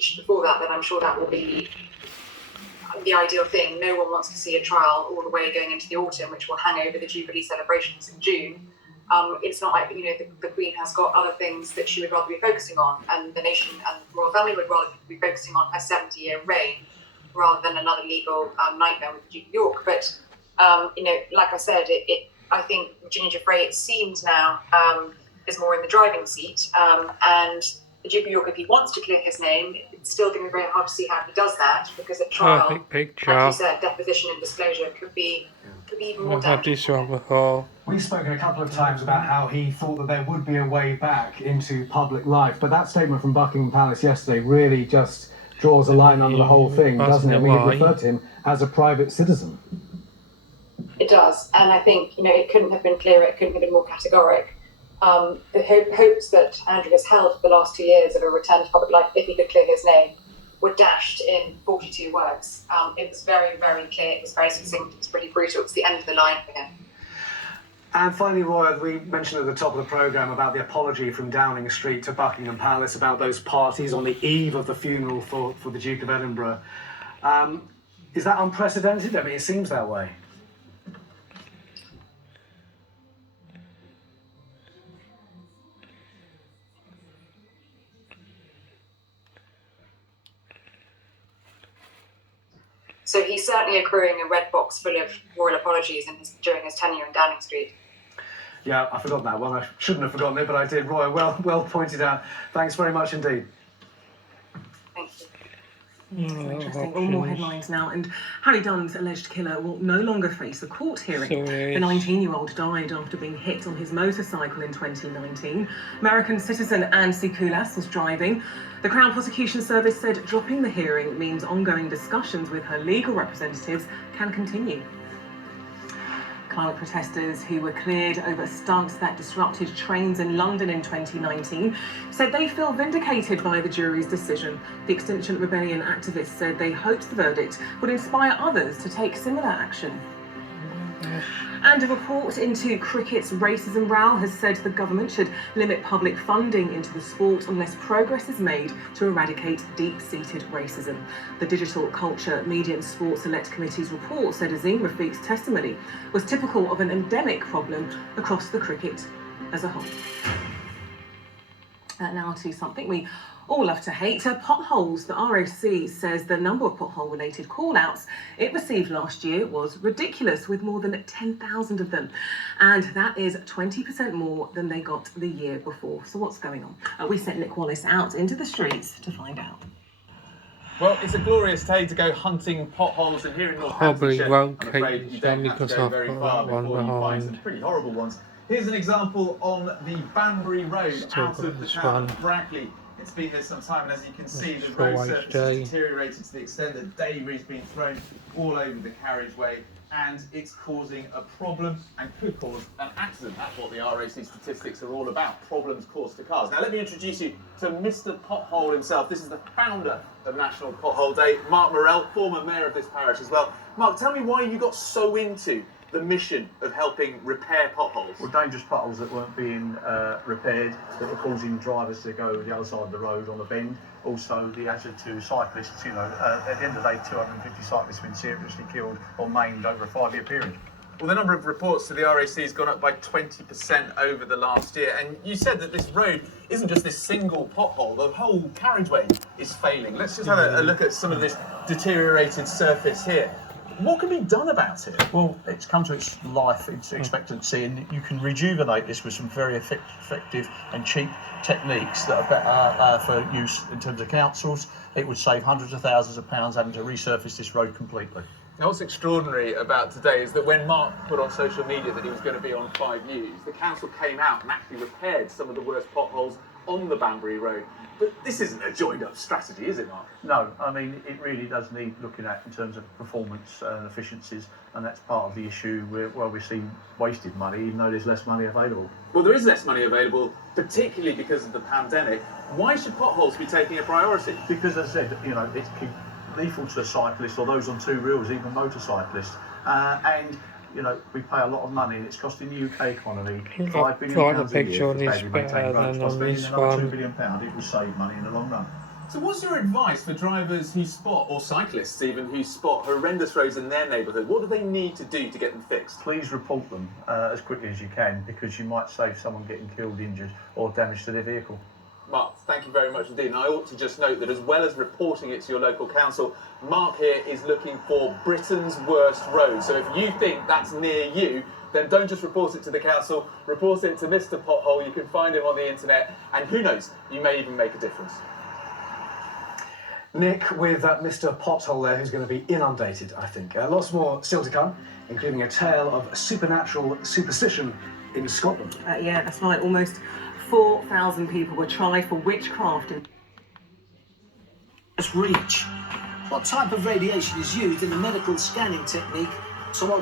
reached before that, then I'm sure that will be the ideal thing. No one wants to see a trial all the way going into the autumn, which will hang over the Jubilee celebrations in June. It's not like, the Queen has got other things that she would rather be focusing on, and the nation and the royal family would rather be focusing on her 70-year reign rather than another legal nightmare with the Duke of York. But, like I said, I think Virginia Giuffre, it seems now, is more in the driving seat. And the Duke of York, if he wants to clear his name, it's still going to be very hard to see how he does that, because at trial, like you said, deposition and disclosure could be even more damaging. We've spoken a couple of times about how he thought that there would be a way back into public life, but that statement from Buckingham Palace yesterday really just draws a line under the whole thing, doesn't it? We referred to him as a private citizen. It does, and I think it couldn't have been clearer, it couldn't have been more categoric. The hopes that Andrew has held for the last 2 years of a return to public life, if he could clear his name, were dashed in 42 words. It was very, very clear, it was very succinct, it was pretty brutal, it's the end of the line for him. And finally, Roy, we mentioned at the top of the programme about the apology from Downing Street to Buckingham Palace about those parties on the eve of the funeral for the Duke of Edinburgh. Is that unprecedented? I mean, it seems that way. So he's certainly accruing a red box full of royal apologies during his tenure in Downing Street. Yeah, I forgot that one. I shouldn't have forgotten it, but I did. Roy, well pointed out. Thanks very much indeed. Thank you. Interesting. All more headlines now. And Harry Dunn's alleged killer will no longer face a court hearing. The 19-year-old died after being hit on his motorcycle in 2019. American citizen Ansi Koulas was driving. The Crown Prosecution Service said dropping the hearing means ongoing discussions with her legal representatives can continue. Climate protesters who were cleared over stunts that disrupted trains in London in 2019 said they feel vindicated by the jury's decision. The Extinction Rebellion activists said they hoped the verdict would inspire others to take similar action. And a report into cricket's racism row has said the government should limit public funding into the sport unless progress is made to eradicate deep-seated racism. The Digital Culture, Media and Sport Select Committee's report said Azim Rafiq's testimony was typical of an endemic problem across the cricket as a whole. Now to something we all love to hate, potholes. The ROC says the number of pothole-related call-outs it received last year was ridiculous, with more than 10,000 of them. And that is 20% more than they got the year before. So what's going on? We sent Nick Wallace out into the streets to find out. Well, it's a glorious day to go hunting potholes, and here in Northamptonshire, I'm afraid you don't have to go very far before you find some pretty horrible ones. Here's an example on the Banbury Road out of the town of Brackley. It's been there some time, and as you can see, the road surface has deteriorated to the extent that debris has been thrown all over the carriageway, and it's causing a problem and could cause an accident. That's what the RAC statistics are all about, problems caused to cars. Now let me introduce you to Mr. Pothole himself. This is the founder of National Pothole Day, Mark Morell, former mayor of this parish as well. Mark, tell me why you got so into the mission of helping repair potholes. Well, dangerous potholes that weren't being repaired, that were causing drivers to go the other side of the road on the bend. Also the hazard to cyclists, at the end of the day, 250 cyclists have been seriously killed or maimed over a 5-year period. Well, the number of reports to the RAC has gone up by 20% over the last year, and you said that this road isn't just this single pothole, the whole carriageway is failing. Let's just have a look at some of this deteriorated surface here. What can be done about it? Well, it's come to its life, its expectancy, and you can rejuvenate this with some very effective and cheap techniques that are better for use in terms of councils. It would save hundreds of thousands of pounds having to resurface this road completely. Now, what's extraordinary about today is that when Mark put on social media that he was going to be on 5 News, the council came out and actually repaired some of the worst potholes on the Banbury Road. But this isn't a joined-up strategy, is it, Mark? No, I mean, it really does need looking at in terms of performance and efficiencies, and that's part of the issue where we see wasted money, even though there's less money available. Well, there is less money available, particularly because of the pandemic. Why should potholes be taking a priority? Because, as I said, it's lethal to cyclists or those on 2 wheels, even motorcyclists, and we pay a lot of money, and it's costing the UK economy £5 billion a year to maintain roads. By spending another £2 billion, it will save money in the long run. So what's your advice for drivers who spot, or cyclists even, who spot horrendous roads in their neighbourhood? What do they need to do to get them fixed? Please report them as quickly as you can, because you might save someone getting killed, injured or damage to their vehicle. Mark, thank you very much indeed. And I ought to just note that as well as reporting it to your local council, Mark here is looking for Britain's worst roads. So if you think that's near you, then don't just report it to the council, report it to Mr. Pothole. You can find him on the internet, and who knows, you may even make a difference. Nick, with Mr. Pothole there, who's going to be inundated, I think. Lots more still to come, including a tale of supernatural superstition in Scotland. Yeah, that's right. Almost 4,000 people were tried for witchcraft in Reach. What type of radiation is used in the medical scanning technique? So